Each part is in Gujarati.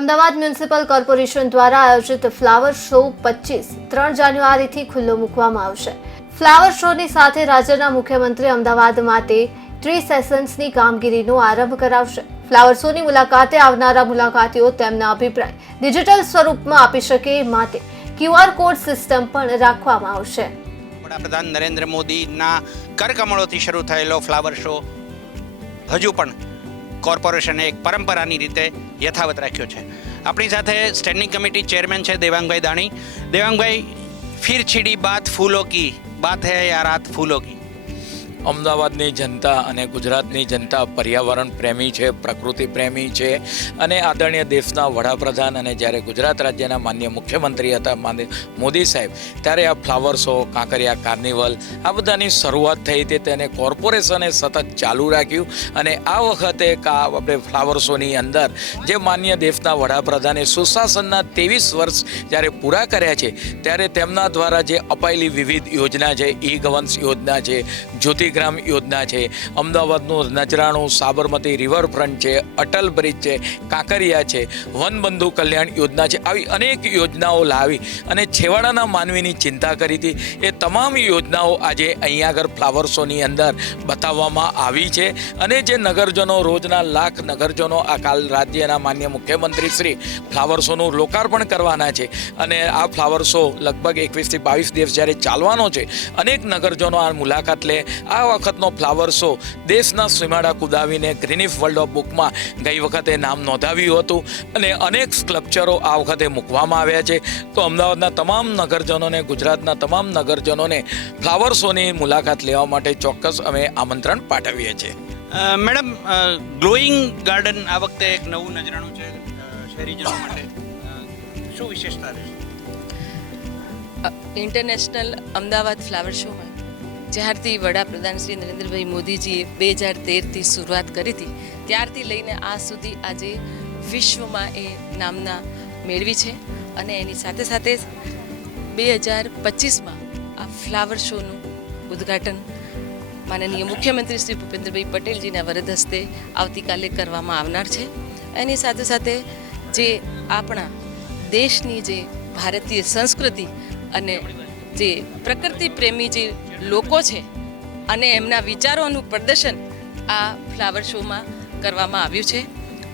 અમદાવાદ મ્યુનિસિપલ કોર્પોરેશન દ્વારા આયોજિત ફ્લાવર શો પચીસ ત્રણ જાન્યુઆરીથી ખુલ્લો મૂકવામાં આવશે. ફ્લાવર શોની સાથે રાજ્યના મુખ્યમંત્રી અમદાવાદ માટે ટ્રી સેશન્સની કામગીરીનો આરંભ કરાવશે. ફ્લાવર શોની મુલાકાતે આવનારા મુલાકાતીઓ તેમના અભિપ્રાય ડિજિટલ સ્વરૂપમાં આપી શકે માટે ક્યુઆર કોડ સિસ્ટમ પણ રાખવામાં આવશે. વડાપ્રધાન નરેન્દ્ર મોદીના કરકમળોથી શરૂ થયેલો ફ્લાવર શો હજુ પણ કોર્પોરેશને એક પરંપરાની રીતે યથાવત રાખ્યો છે. આપણી સાથે સ્ટેન્ડિંગ કમિટી ચેરમેન છે દેવાંગભાઈ દાણી. દેવાંગભાઈ, ફિર છીડી બાત ફૂલો કી? બાત હે યા રાત ફૂલો કી? અમદાવાદની જનતા અને ગુજરાતની જનતા પર્યાવરણ પ્રેમી છે, પ્રકૃતિ પ્રેમી છે અને આદરણીય દેશના વડાપ્રધાન અને જ્યારે ગુજરાત રાજ્યના માન્ય મુખ્યમંત્રી હતા માન્ય મોદી સાહેબ, ત્યારે આ ફ્લાવર શો કાંકરિયા કાર્નિવલ, આ બધાની શરૂઆત થઈ હતી તેને કોર્પોરેશને સતત ચાલુ રાખ્યું અને આ વખતે કા આપણે ફ્લાવર શોની અંદર જે માન્ય દેશના વડાપ્રધાને સુશાસનના ત્રેવીસ વર્ષ જ્યારે પૂરા કર્યા છે, ત્યારે તેમના દ્વારા જે અપાયેલી વિવિધ યોજના છે, ઈ ગવન્સ યોજના છે જ્યોતિગ્રામ યોજના છે. અમદાવાદનું નજરાણું સાબરમતી રિવરફ્રન્ટ છે, અટલ બ્રિજ છે, કાંકરિયા છે વનબંધુ કલ્યાણ યોજના છે. આવી અનેક યોજનાઓ લાવી અને છેવાડાના માનવીની ચિંતા કરી હતી. એ તમામ યોજનાઓ આજે અહીંયા આગળ ફ્લાવર શોની અંદર બતાવવામાં આવી છે. અને જે નગરજનો, રોજના લાખ નગરજનો આ કાલ રાજ્યના માન્ય મુખ્યમંત્રી શ્રી ફ્લાવર શોનું લોકાર્પણ કરવાના છે. અને આ ફ્લાવર શો લગભગ એકવીસથી બાવીસ દિવસ જ્યારે ચાલવાનો છે, અનેક નગરજનો આ મુલાકાત લે. આ વખતનો ફ્લાવર શો દેશના સીમાડા કુદાવીને ગ્રીનિફ વર્લ્ડ ઓફ બુકમાં ગઈ વખતે નામ નોંધાવ્યું હતું અને અનેક સ્કલ્પચરો આ વખતે મૂકવામાં આવ્યા છે. તો અમદાવાદના તમામ નગરજનોને ગુજરાતના તમામ નગરજનોને ફ્લાવર શોની મુલાકાત લેવા માટે ચોક્કસ અમે આમંત્રણ પાઠવીએ છીએ. મેડમ ગ્લોઈંગ ગાર્ડન આ વખતે એક નવું નજરાણું છે શહેરીજનો માટે. શું વિશેષતા રહેશે? ઇન્ટરનેશનલ અમદાવાદ ફ્લાવર શોમાં જ્યારથી વડાપ્રધાન શ્રી નરેન્દ્રભાઈ મોદીજીએ બે હજાર તેરથી શરૂઆત કરી હતી, ત્યારથી લઈને આ સુધી આજે વિશ્વમાં એ નામના મેળવી છે અને એની સાથે સાથે બે હજાર પચીસમાં આ ફ્લાવર શોનું ઉદ્ઘાટન માનનીય મુખ્યમંત્રી શ્રી ભૂપેન્દ્રભાઈ પટેલજીના વરદ હસ્તે આવતીકાલે કરવામાં આવનાર છે. એની સાથે સાથે જે આપણા દેશની જે ભારતીય સંસ્કૃતિ અને જે પ્રકૃતિ પ્રેમી જે લોકો છે અને એમના વિચારોનું પ્રદર્શન આ ફ્લાવર શોમાં કરવામાં આવ્યું છે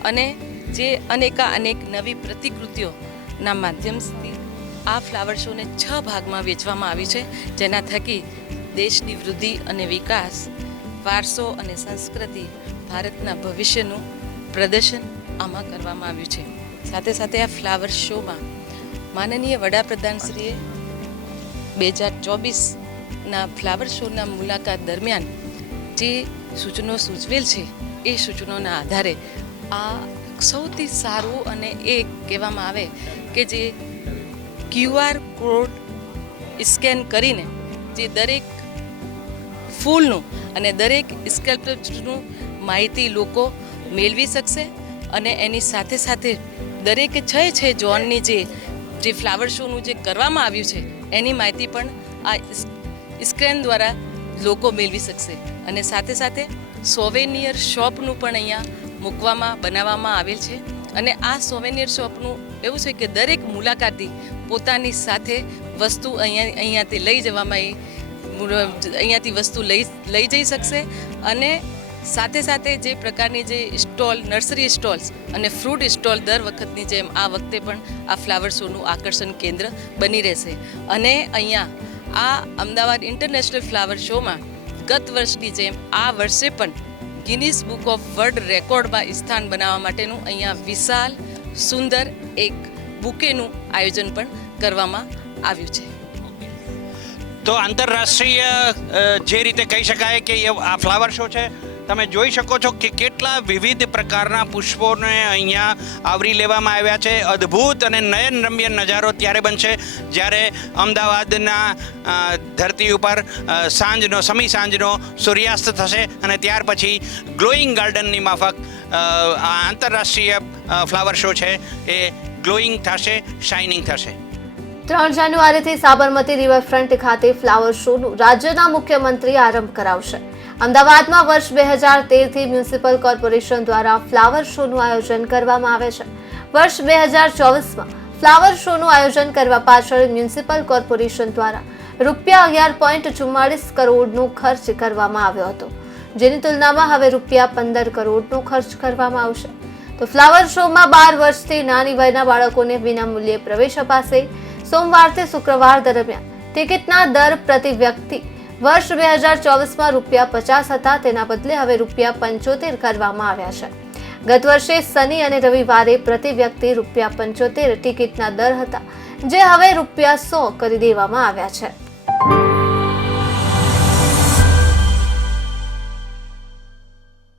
અને જે અનેકા અનેક નવી પ્રતિકૃતિઓના માધ્યમથી આ ફ્લાવર શોને છ ભાગમાં વેચવામાં આવ્યું છે, જેના થકી દેશની વૃદ્ધિ અને વિકાસ, વારસો અને સંસ્કૃતિ, ભારતના ભવિષ્યનું પ્રદર્શન આમાં કરવામાં આવ્યું છે. સાથે સાથે આ ફ્લાવર શોમાં માનનીય વડાપ્રધાનશ્રીએ બે હજાર ચોવીસના ફ્લાવર શોના મુલાકાત દરમિયાન જે સૂચનો સૂચવેલ છે, એ સૂચનોના આધારે આ સૌથી સારું અને એ કહેવામાં આવે કે જે ક્યુઆર કોડ સ્કેન કરીને જે દરેક ફૂલનું અને દરેક સ્કલ્પચરનું માહિતી લોકો મેળવી શકશે અને એની સાથે સાથે દરેકે છ છે ઝોનની જે જે ફ્લાવર શોનું જે કરવામાં આવ્યું છે, એની માહિતી પણ આ સ્ક્રેન દ્વારા લોકો મેળવી શકશે અને સાથે સાથે સોવેનિયર શોપનું પણ અહીંયા મૂકવામાં બનાવવામાં આવેલ છે અને આ સોવેનિયર શોપનું એવું છે કે દરેક મુલાકાતી પોતાની સાથે વસ્તુ અહીંયા અહીંયાથી લઈ જવામાં એ અહીંયાથી વસ્તુ લઈ લઈ જઈ શકશે। અને સાથે સાથે જે પ્રકારની જે સ્ટોલ, નર્સરી સ્ટોલ્સ અને ફ્રૂટ સ્ટોલ દર વખતની જેમ આ વખતે પણ આ ફ્લાવર શોનું આકર્ષણ કેન્દ્ર બની રહેશે। અને અહીંયા આ અમદાવાદ ઇન્ટરનેશનલ ફ્લાવર શોમાં ગત વર્ષની જેમ આ વર્ષે પણ ગિનિસ બુક ઓફ વર્લ્ડ રેકોર્ડમાં સ્થાન બનાવવા માટેનું અહીંયા વિશાલ સુંદર એક બુકેનું આયોજન પણ કરવામાં આવ્યું છે. તો આંતરરાષ્ટ્રીય જે રીતે કહી શકાય કે આ ફ્લાવર શો છે તમે જોઈ શકો છો કે કેટલા વિવિધ પ્રકારના પુષ્પોને અહીંયા આવરી લેવામાં આવ્યા છે. અદ્ભુત અને નયનરમ્ય નજારો ત્યારે બનશે જ્યારે અમદાવાદના ધરતી ઉપર સાંજનો સમી સાંજનો સૂર્યાસ્ત થશે અને ત્યાર પછી ગ્લોઈંગ ગાર્ડનની માફક આ આંતરરાષ્ટ્રીય ફ્લાવર શો છે એ ગ્લોઈંગ થશે, શાઇનિંગ થશે. ત્રણ જાન્યુઆરીથી સાબરમતી રિવરફ્રન્ટ ખાતે ફ્લાવર શોનું રાજ્યના મુખ્યમંત્રી આરંભ કરાવશે. અમદાવાદમાં વર્ષ બે હજાર તેરથી મ્યુનિસિપલ કોર્પોરેશન દ્વારા ફ્લાવર શોનું આયોજન કરવામાં આવે છે. વર્ષ બે હજાર ચોવીસમાં ફ્લાવર શોનું આયોજન કરવા પાછળ મ્યુનિસિપલ કોર્પોરેશન દ્વારા રૂપિયા અગિયાર પોઈન્ટ ચુમ્માળીસ કરોડનો ખર્ચ કરવામાં આવ્યો હતો. જેની તુલનામાં હવે રૂપિયા પંદર કરોડનો ખર્ચ કરવામાં આવશે. તો ફ્લાવર શોમાં બાર વર્ષથી નાની વયના બાળકોને વિનામૂલ્યે પ્રવેશ અપાશે. સોમવારથી શુક્રવાર દરમિયાન ટિકિટના દર પ્રતિ વ્યક્તિ વર્ષ બે હજાર ચોવીસમાં રૂપિયા પચાસ હતા. તેના બદલે હવે રૂપિયા પંચોતેર કરવામાં આવ્યા છે. ગત વર્ષે શનિ અને રવિવારે પ્રતિ વ્યક્તિ રૂપિયા પંચોતેર ટિકિટના દર હતા, જે હવે રૂપિયા સો કરી દેવામાં આવ્યા છે.